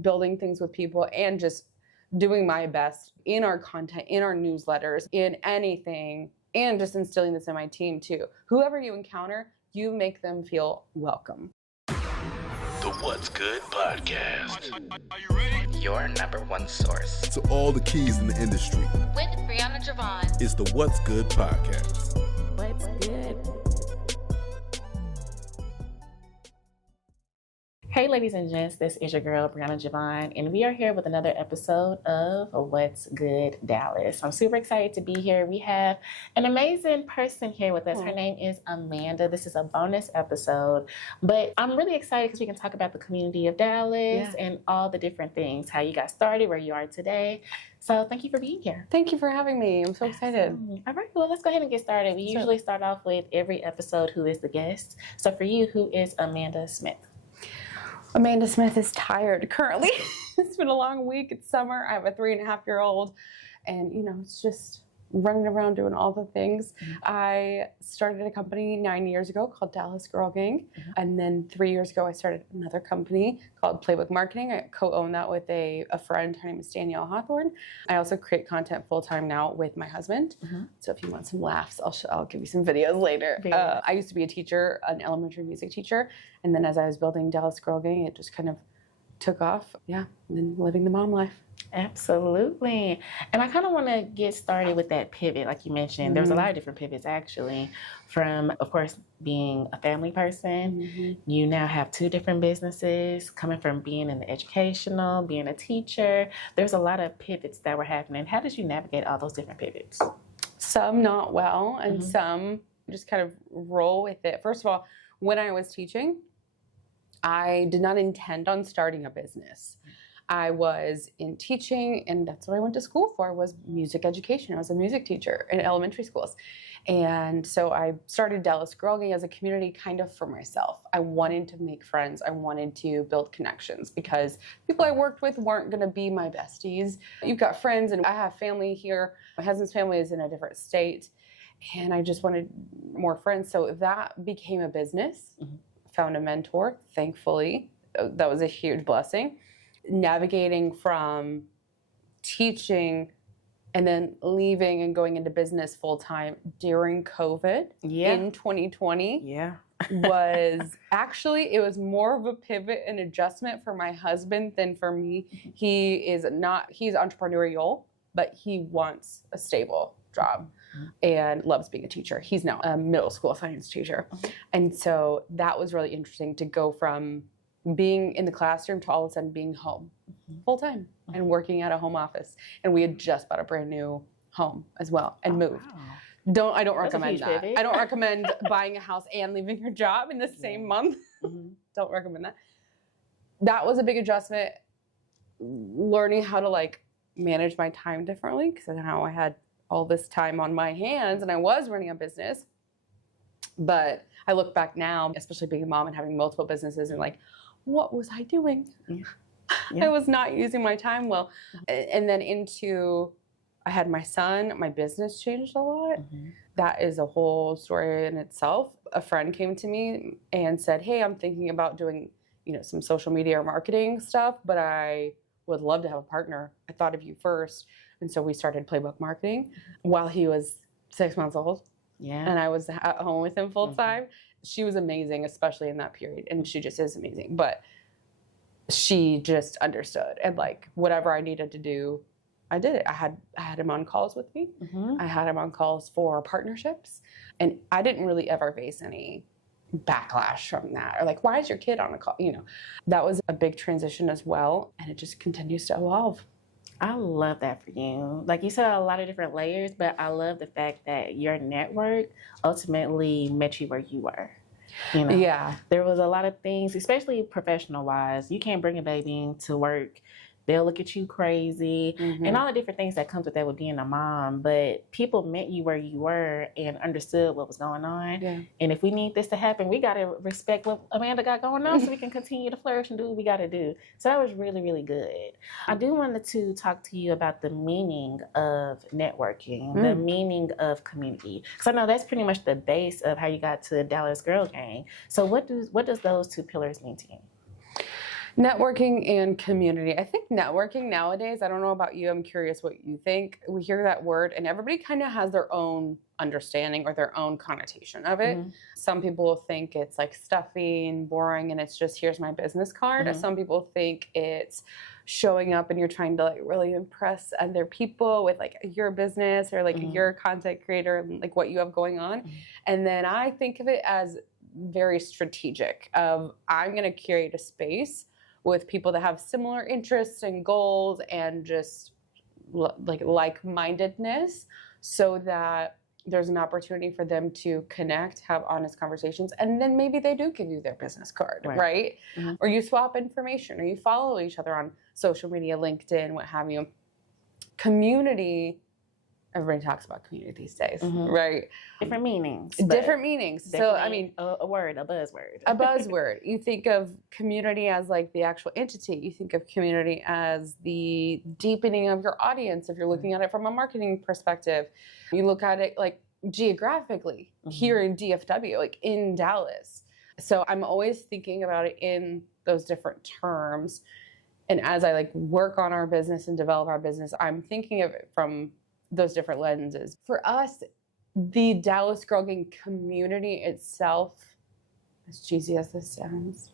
building things with people and just doing my best in our content, in our newsletters, in anything, and just instilling this in my team too. Whoever you encounter, you make them feel welcome. The What's Good podcast. Are you ready? Your number one source to all the keys in the industry. With Brianna Javon. It's the What's Good podcast. What's good? Hey, ladies and gents, this is your girl, Brianna Javon, and we are here with another episode of What's Good Dallas. I'm super excited to be here. We have an amazing person here with us. Her name is Amanda. This is a bonus episode, but I'm really excited because we can talk about the community of Dallas and all the different things, how you got started, where you are today. So thank you for being here. Thank you for having me. I'm so excited. All right, well, let's go ahead and get started. We usually start off with every episode, who is the guest. So for you, who is Amanda Smith? Amanda Smith is tired currently. It's been a long week. It's summer. I have a 3.5-year-old, and it's just running around doing all the things. Mm-hmm. I started a company 9 years ago called Dallas Girl Gang. Mm-hmm. And then 3 years ago, I started another company called Playbook Marketing. I co-own that with a friend. Her name is Danielle Hawthorne. I also create content full-time now with my husband. Mm-hmm. So if you want some laughs, I'll give you some videos later. I used to be a teacher, an elementary music teacher. And then as I was building Dallas Girl Gang, it just kind of took off. Yeah, and then living the mom life. Absolutely. And I kind of want to get started with that pivot, like you mentioned. Mm-hmm. There's a lot of different pivots, actually, from, of course, being a family person. Mm-hmm. You now have 2 different businesses, coming from being in the educational, being a teacher. There's a lot of pivots that were happening. How did you navigate all those different pivots? Some not well, and some just kind of roll with it. First of all, when I was teaching, I did not intend on starting a business. I was in teaching, and that's what I went to school for, was music education. I was a music teacher in elementary schools. And so I started Dallas Girl Gang as a community kind of for myself. I wanted to make friends. I wanted to build connections because people I worked with weren't going to be my besties. You've got friends, and I have family here. My husband's family is in a different state, and I just wanted more friends. So that became a business. Mm-hmm. Found a mentor, thankfully. That was a huge blessing. Navigating from teaching and then leaving and going into business full time during COVID in 2020 was actually, it was more of a pivot and adjustment for my husband than for me. He's entrepreneurial, but he wants a stable job and loves being a teacher. He's now a middle school science teacher. And so that was really interesting to go from being in the classroom to all of a sudden being home full time and working at a home office. And we had just bought a brand new home as well and moved. Wow. I don't recommend that. I don't recommend buying a house and leaving your job in the same month. Don't recommend that. That was a big adjustment. Learning how to manage my time differently, because now I had all this time on my hands and I was running a business. But I look back now, especially being a mom and having multiple businesses, and what was I doing? I was not using my time well. And then I had my son, my business changed a lot. That is a whole story in itself. A friend came to me and said, hey, I'm thinking about doing, some social media or marketing stuff, but I would love to have a partner. I thought of you first. And so we started Playbook Marketing while he was 6 months old. Yeah. And I was at home with him full time. She was amazing, especially in that period. And she just is amazing. But she just understood. And whatever I needed to do, I did it. I had him on calls with me. I had him on calls for partnerships. And I didn't really ever face any backlash from that. Or why is your kid on a call? That was a big transition as well. And it just continues to evolve. I love that for you. Like you said, a lot of different layers, but I love the fact that your network ultimately met you where you were. Yeah. There was a lot of things, especially professional-wise. You can't bring a baby into work. They'll look at you crazy and all the different things that comes with that with being a mom. But people met you where you were and understood what was going on. Yeah. And if we need this to happen, we got to respect what Amanda got going on so we can continue to flourish and do what we got to do. So that was really, really good. I do want to talk to you about the meaning of networking, the meaning of community. Because I know that's pretty much the base of how you got to Dallas Girl Gang. So what does those two pillars mean to you? Networking and community. I think networking nowadays, I don't know about you, I'm curious what you think. We hear that word and everybody kind of has their own understanding or their own connotation of it. Some people think it's like stuffy and boring and it's just here's my business card. Some people think it's showing up and you're trying to like really impress other people with like your business or like your content creator and like what you have going on. And then I think of it as very strategic of I'm going to curate a space with people that have similar interests and goals and just like-mindedness so that there's an opportunity for them to connect, have honest conversations, and then maybe they do give you their business card, right? Or you swap information or you follow each other on social media, LinkedIn, what have you. Community, everybody talks about community these days, right? Different meanings. Different meanings. So, I mean, a word, a buzzword. A buzzword. You think of community as like the actual entity. You think of community as the deepening of your audience if you're looking at it from a marketing perspective. You look at it like geographically here in DFW, like in Dallas. So I'm always thinking about it in those different terms. And as I like work on our business and develop our business, I'm thinking of it from those different lenses. For us, the Dallas Girl Gang community itself, as cheesy as this sounds,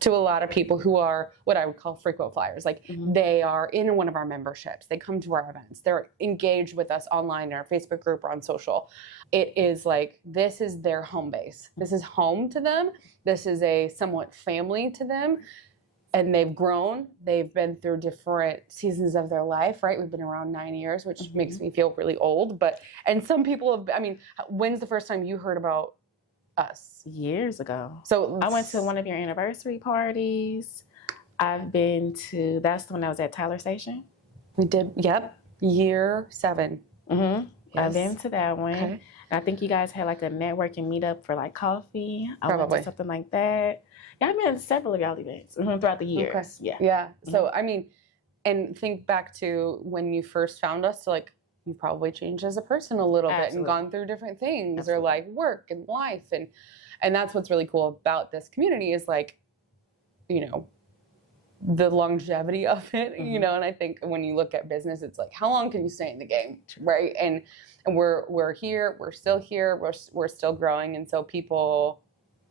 to a lot of people who are what I would call frequent flyers. Like they are in one of our memberships. They come to our events. They're engaged with us online in our Facebook group or on social. It is like, this is their home base. This is home to them. This is a somewhat family to them. And they've grown. They've been through different seasons of their life, right? We've been around 9 years, which makes me feel really old. And some people have, I mean, when's the first time you heard about us? Years ago. So I went to one of your anniversary parties. I've been to, that's when I was at Tyler Station. We did, year 7. Yes. I've Yes. been to that one. Okay. I think you guys had like a networking meetup for like coffee. I went Probably. to something like that. Yeah, I've been to several of y'all events throughout the year. Okay. Yeah. Yeah. So, I mean, and think back to when you first found us, so like you probably changed as a person a little bit and gone through different things or like work and life. And that's what's really cool about this community is like, you know, the longevity of it, you know, and I think when you look at business, it's like, how long can you stay in the game, right? And we're here, we're still here, we're still growing. And so people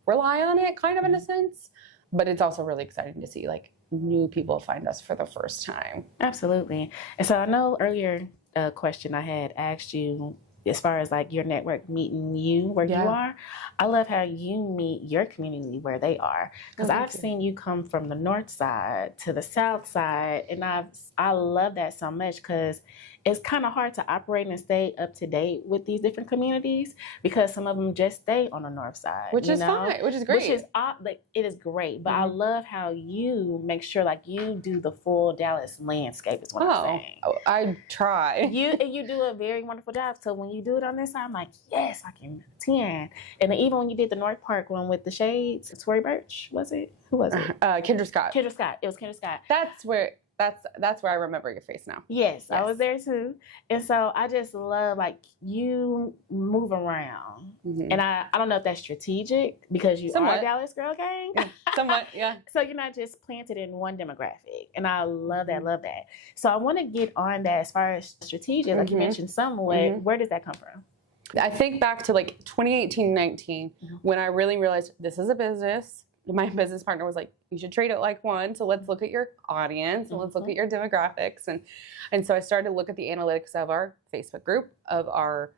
rely on it kind of in a sense, but it's also really exciting to see like new people find us for the first time. Absolutely. And so I know earlier question I had asked you as far as like your network meeting you where you are. I love how you meet your community where they are, because I've seen you come from the north side to the south side, and I love that so much because it's kind of hard to operate and stay up to date with these different communities because some of them just stay on the north side, which is fine, which is great. Which is like it is great, but I love how you make sure like you do the full Dallas landscape. Is what I'm saying. I try. You do a very wonderful job. So when you do it on this side, I'm like, yes, I can 10. And then even when you did the North Park one with the shades, Tory Burch, was it? Who was it? Kendra Scott. Kendra Scott. It was Kendra Scott. That's where I remember your face now. Yes, I was there too. And so I just love like you move around. And I don't know if that's strategic because you are Dallas Girl Gang. Somewhat, yeah. So you're not just planted in one demographic. And I love that, love that. So I want to get on that as far as strategic, like you mentioned somewhat. Where does that come from? I think back to like 2018-19 when I really realized this is a business. My business partner was like, you should treat it like one. So let's look at your audience and let's look at your demographics. And so I started to look at the analytics of our Facebook group, of our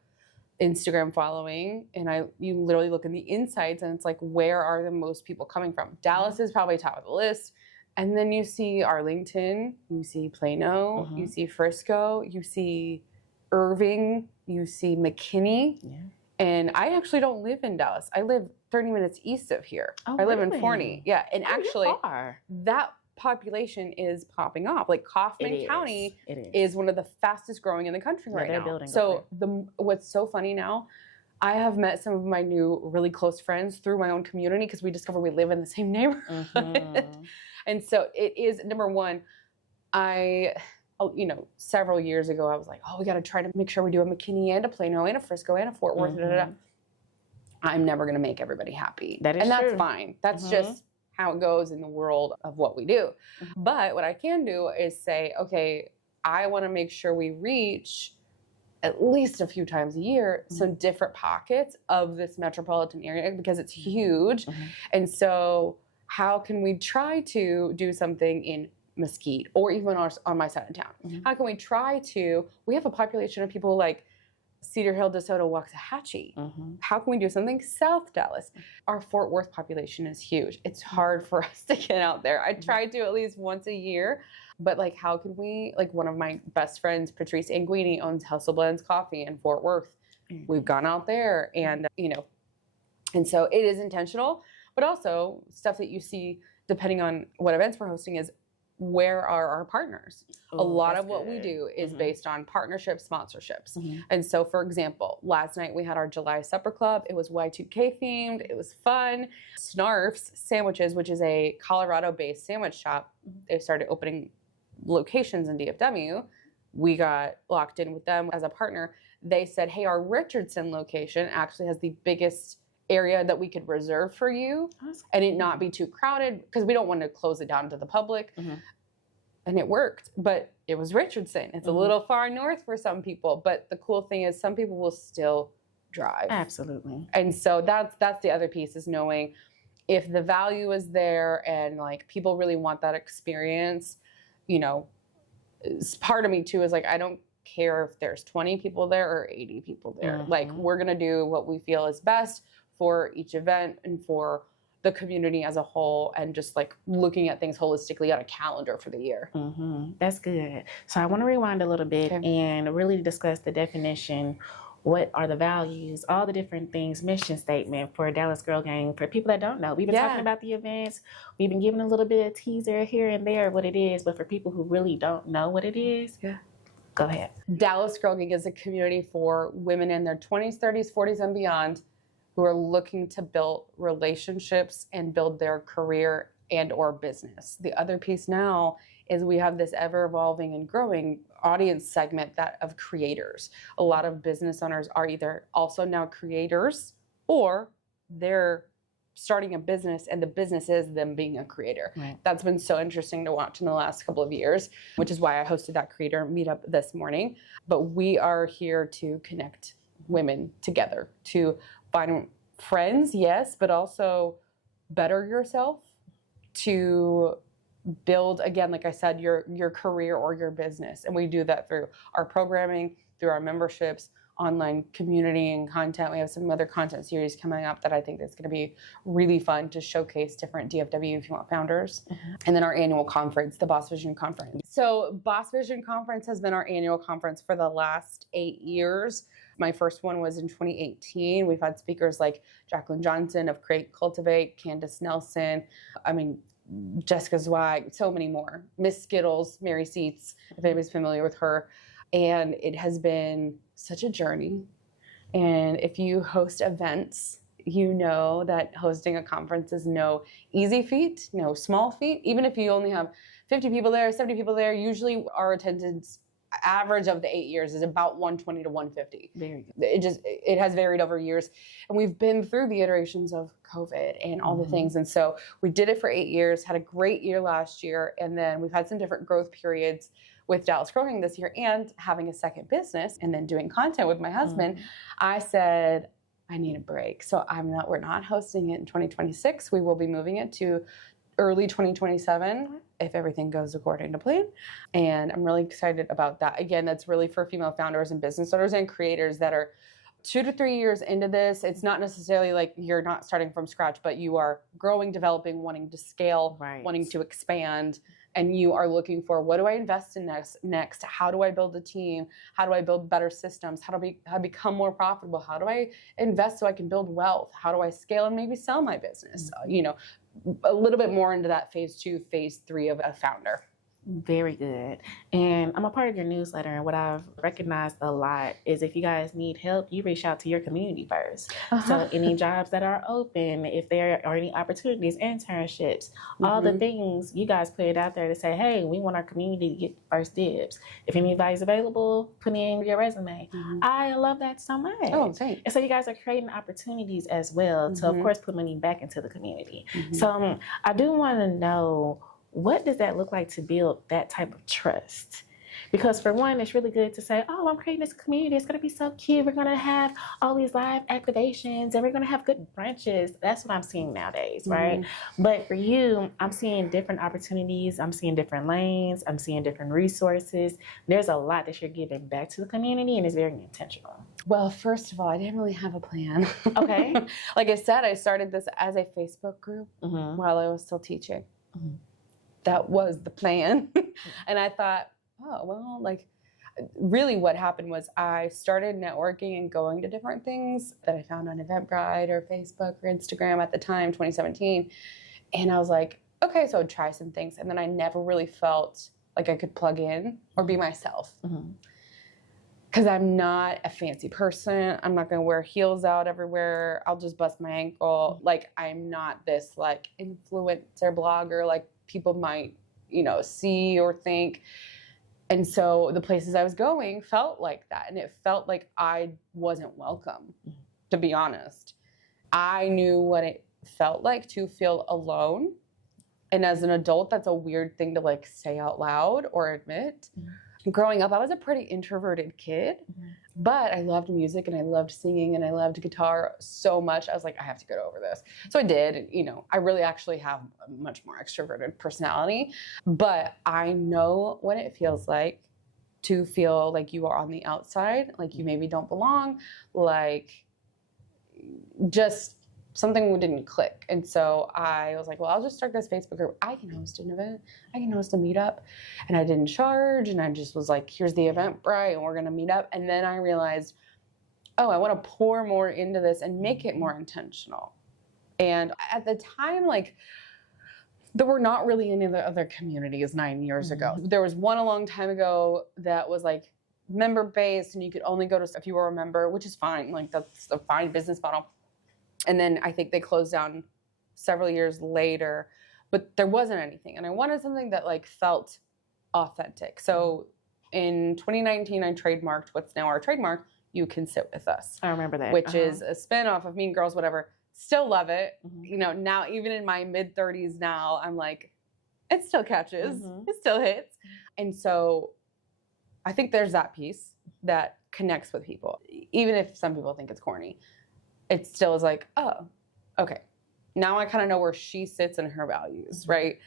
Instagram following. And you literally look in the insights and it's like, where are the most people coming from? Dallas is probably top of the list. And then you see Arlington, you see Plano, you see Frisco, you see Irving, you see McKinney. Yeah. And I actually don't live in Dallas. I live 30 minutes east of here. I live in Forney. Yeah. And actually, that population is popping off. Like Kaufman County is one of the fastest growing in the country right now. So what's so funny now, I have met some of my new really close friends through my own community because we discovered we live in the same neighborhood. And so it is, number one, several years ago, I was like, we got to try to make sure we do a McKinney and a Plano and a Frisco and a Fort Worth. I'm never going to make everybody happy. That is and that's true. fine. That's just how it goes in the world of what we do. But what I can do is say, okay, I want to make sure we reach at least a few times a year some different pockets of this metropolitan area because it's huge. And so how can we try to do something in Mesquite or even on my side of town? How can we try to, we have a population of people like Cedar Hill, DeSoto, Waxahachie. How can we do something South Dallas? Our Fort Worth population is huge. It's hard for us to get out there. I try to at least once a year. But like, how can we, like one of my best friends, Patrice Anguini, owns Hustle Blends Coffee in Fort Worth. We've gone out there and, and so it is intentional, but also stuff that you see depending on what events we're hosting is where are our partners? A lot of what we do is based on partnerships, sponsorships. And so, for example, last night we had our July Supper Club. It was Y2K themed. It was fun. Snarf's Sandwiches, which is a Colorado-based sandwich shop, they started opening locations in DFW. We got locked in with them as a partner. They said, hey, our Richardson location actually has the biggest area that we could reserve for you and it not be too crowded because we don't want to close it down to the public. And it worked, but it was Richardson. It's a little far north for some people, but the cool thing is some people will still drive. Absolutely. And so that's the other piece is knowing if the value is there and like people really want that experience. Part of me too is like, I don't care if there's 20 people there or 80 people there. Like we're going to do what we feel is best for each event and for the community as a whole and just like looking at things holistically on a calendar for the year. That's good. So I want to rewind a little bit and really discuss the definition. What are the values, all the different things, mission statement for Dallas Girl Gang. For people that don't know, we've been talking about the events. We've been giving a little bit of teaser here and there what it is. But for people who really don't know what it is, go ahead. Dallas Girl Gang is a community for women in their 20s, 30s, 40s, and beyond who are looking to build relationships and build their career and or business. The other piece now is we have this ever-evolving and growing audience segment of creators. A lot of business owners are either also now creators or they're starting a business and the business is them being a creator. That's been so interesting to watch in the last couple of years, which is why I hosted that creator meetup this morning. But we are here to connect women together, to find friends, yes, but also better yourself, to build, again, like I said, your career or your business. And we do that through our programming, through our memberships, online community and content. We have some other content series coming up that I think that's going to be really fun to showcase different DFW if you want founders. And then our annual conference, the Boss Vision Conference. So Boss Vision Conference has been our annual conference for the last 8 years. My first one was in 2018. We've had speakers like Jacqueline Johnson of Create Cultivate, Candace Nelson, Jessica Zweig, so many more. Miss Skittles, Mary Seats, if anybody's familiar with her. And it has been such a journey. And if you host events, you know that hosting a conference is no easy feat, no small feat. Even if you only have 50 people there, 70 people there, usually our attendance average of the 8 years is about 120 to 150. It has varied over years. And we've been through the iterations of COVID and all the things. And so we did it for 8 years, had a great year last year. And then we've had some different growth periods with Dallas Growing this year and having a second business and then doing content with my husband. I said, I need a break. So we're not hosting it in 2026. We will be moving it to early 2027 if everything goes according to plan. And I'm really excited about that. Again, that's really for female founders and business owners and creators that are 2 to 3 years into this. It's not necessarily like you're not starting from scratch, but you are growing, developing, wanting to scale, wanting to expand. And you are looking for, what do I invest in next? How do I build a team? How do I build better systems? How do I become more profitable? How do I invest so I can build wealth? How do I scale and maybe sell my business? A little bit more into that phase 2, phase 3 of a founder. Very good. And I'm a part of your newsletter, and what I've recognized a lot is if you guys need help, you reach out to your community first. So any jobs that are open, if there are any opportunities, internships, all the things, you guys put it out there to say, hey, we want our community to get first dibs. If anybody's available, put in your resume. I love that so much. Oh, thanks. And so you guys are creating opportunities as well to, of course, put money back into the community. So I do want to know, what does that look like to build that type of trust? Because for one, it's really good to say, oh, I'm creating this community. It's going to be so cute. We're going to have all these live activations and we're going to have good brunches. That's what I'm seeing nowadays, right? But for you, I'm seeing different opportunities. I'm seeing different lanes. I'm seeing different resources. There's a lot that you're giving back to the community, and it's very intentional. Well, first of all, I didn't really have a plan. Okay. Like I said, I started this as a Facebook group while I was still teaching. That was the plan. And I thought, oh, well, like, really what happened was I started networking and going to different things that I found on Eventbrite or Facebook or Instagram at the time, 2017. And I was like, okay, so I'd try some things. And then I never really felt like I could plug in or be myself. Because I'm not a fancy person. I'm not going to wear heels out everywhere. I'll just bust my ankle. Like, I'm not this, like, influencer blogger, like, people might, you know, see or think. And so the places I was going felt like that. And it felt like I wasn't welcome, to be honest. I knew what it felt like to feel alone. And as an adult, that's a weird thing to, like, say out loud or admit. Growing up, I was a pretty introverted kid, but I loved music and I loved singing and I loved guitar so much. I was like, I have to get over this. So I did. You know, I really actually have a much more extroverted personality, but I know what it feels like to feel like you are on the outside, like you maybe don't belong, like just something didn't click. And so I was like, well, I'll just start this Facebook group. I can host an event. I can host a meetup. And I didn't charge. And I just was like, here's the Eventbrite and we're going to meet up. And then I realized, oh, I want to pour more into this and make it more intentional. And at the time, like, there were not really any of the other communities 9 years ago. There was one a long time ago that was like member-based and you could only go to if you were a member, which is fine. Like, that's a fine business model. And then I think they closed down several years later, but there wasn't anything. And I wanted something that, like, felt authentic. So in 2019, I trademarked what's now our trademark, You Can Sit With Us. I remember that. Which is a spin-off of Mean Girls, whatever. Still love it. You know, now, even in my mid-30s now, I'm like, it still catches. It still hits. And so I think there's that piece that connects with people. Even if some people think it's corny, it still is like, oh, okay. Now I kind of know where she sits in her values, right?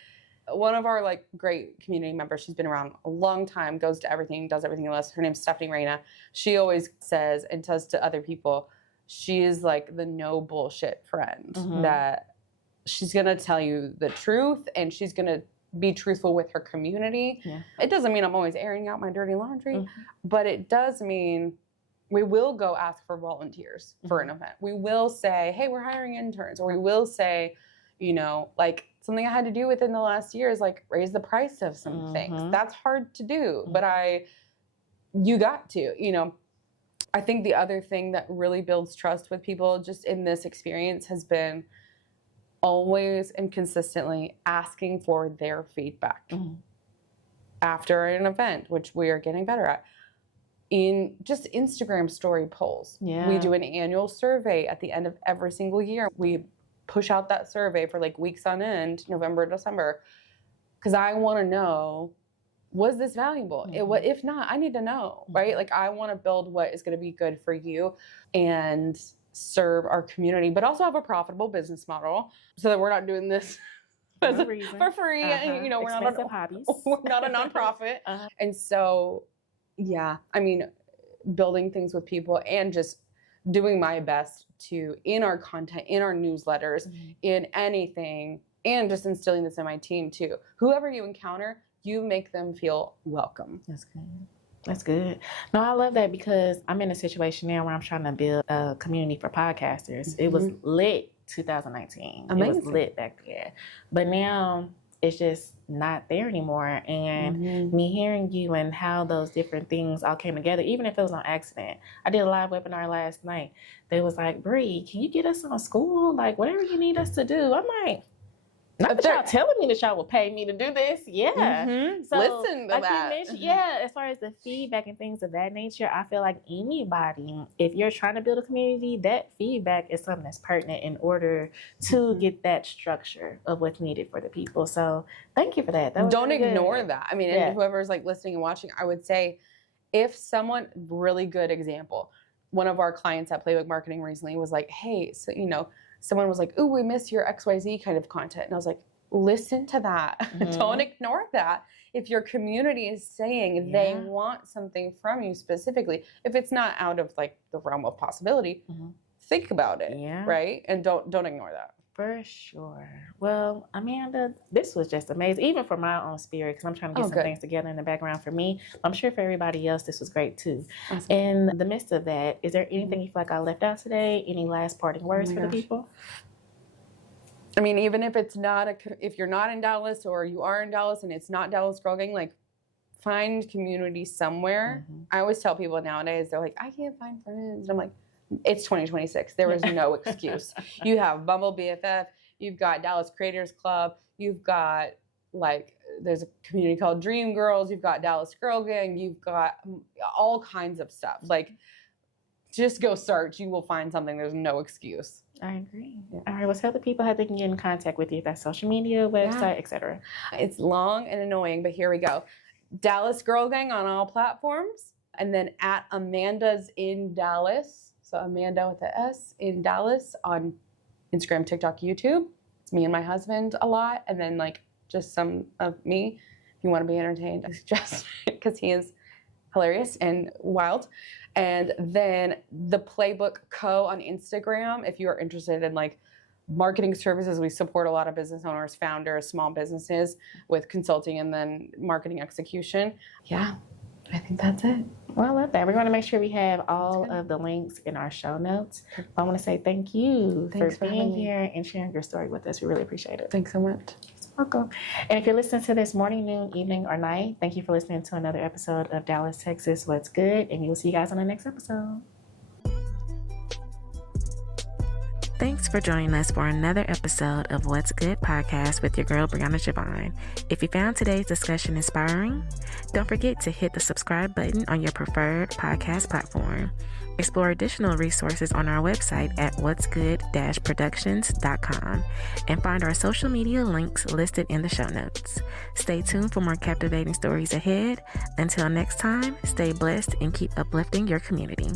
One of our, like, great community members, she's been around a long time, goes to everything, does everything with us. Her name's Stephanie Reyna. She always says and says to other people, she is like the no bullshit friend, that she's going to tell you the truth and she's going to be truthful with her community. It doesn't mean I'm always airing out my dirty laundry, but it does mean we will go ask for volunteers for an event. We will say, hey, we're hiring interns. Or we will say, you know, like, something I had to do within the last year is, like, raise the price of some things. That's hard to do, but you got to, you know. I think the other thing that really builds trust with people just in this experience has been always and consistently asking for their feedback after an event, which we are getting better at. In just Instagram story polls. We do an annual survey at the end of every single year. We push out that survey for, like, weeks on end, November, December, because I want to know, was this valuable? If not, I need to know, right? Like, I want to build what is going to be good for you and serve our community, but also have a profitable business model so that we're not doing this for free. You know, we're not a nonprofit. And so, yeah, I mean, building things with people and just doing my best to, in our content, in our newsletters, in anything, and just instilling this in my team too. Whoever you encounter, you make them feel welcome. That's good. That's good. No, I love that because I'm in a situation now where I'm trying to build a community for podcasters. It was lit 2019. Amazing. It was lit back then. But now it's just not there anymore. And me hearing you and how those different things all came together, even if it was on accident. I did a live webinar last night. They was like, Bree, can you get us on school? Like, whatever you need us to do. I'm like, not that y'all telling me that y'all will pay me to do this. Yeah. So, listen to like that. You mentioned, as far as the feedback and things of that nature, I feel like anybody, if you're trying to build a community, that feedback is something that's pertinent in order to get that structure of what's needed for the people. So thank you for that. Don't ignore that. I mean, and whoever's like listening and watching, I would say if someone, really good example, one of our clients at Playbook Marketing recently was like, hey, so, someone was like, ooh, we miss your XYZ kind of content. And I was like, listen to that. Don't ignore that. If your community is saying they want something from you specifically, if it's not out of like the realm of possibility, think about it, right? And don't ignore that. For sure. Well, Amanda, this was just amazing, even for my own spirit, because I'm trying to get some things together in the background for me. I'm sure for everybody else, this was great too. Awesome. In the midst of that, is there anything you feel like I left out today? Any last parting words for the people? I mean, even if it's not if you're not in Dallas or you are in Dallas and it's not Dallas Girl Gang, like find community somewhere. I always tell people nowadays, they're like, I can't find friends. And I'm like, it's 2026. There is no excuse. You have Bumble BFF. You've got Dallas Creators Club. You've got there's a community called Dream Girls. You've got Dallas Girl Gang. You've got all kinds of stuff. Like, just go search. You will find something. There's no excuse. I agree. Yeah. All right. Well, tell the people how they can get in contact with you. If that's social media, website, etc. It's long and annoying, but here we go. Dallas Girl Gang on all platforms. And then at Amanda's in Dallas. So Amanda with the S in Dallas on Instagram, TikTok, YouTube. It's me and my husband a lot. And then just some of me. If you want to be entertained, I suggest it because he is hilarious and wild. And then the Playbook Co. on Instagram. If you are interested in marketing services, we support a lot of business owners, founders, small businesses with consulting and then marketing execution. Yeah, I think that's it. Well, I love that. We're going to make sure we have all of the links in our show notes. I want to say thank you for being here and sharing your story with us. We really appreciate it. Thanks so much. You're welcome. And if you're listening to this morning, noon, evening, or night, thank you for listening to another episode of Dallas, Texas, What's Good? And we'll see you guys on the next episode. Thanks for joining us for another episode of What's Good podcast with your girl, Brianna Javon. If you found today's discussion inspiring, don't forget to hit the subscribe button on your preferred podcast platform. Explore additional resources on our website at whatsgood-productions.com and find our social media links listed in the show notes. Stay tuned for more captivating stories ahead. Until next time, stay blessed and keep uplifting your community.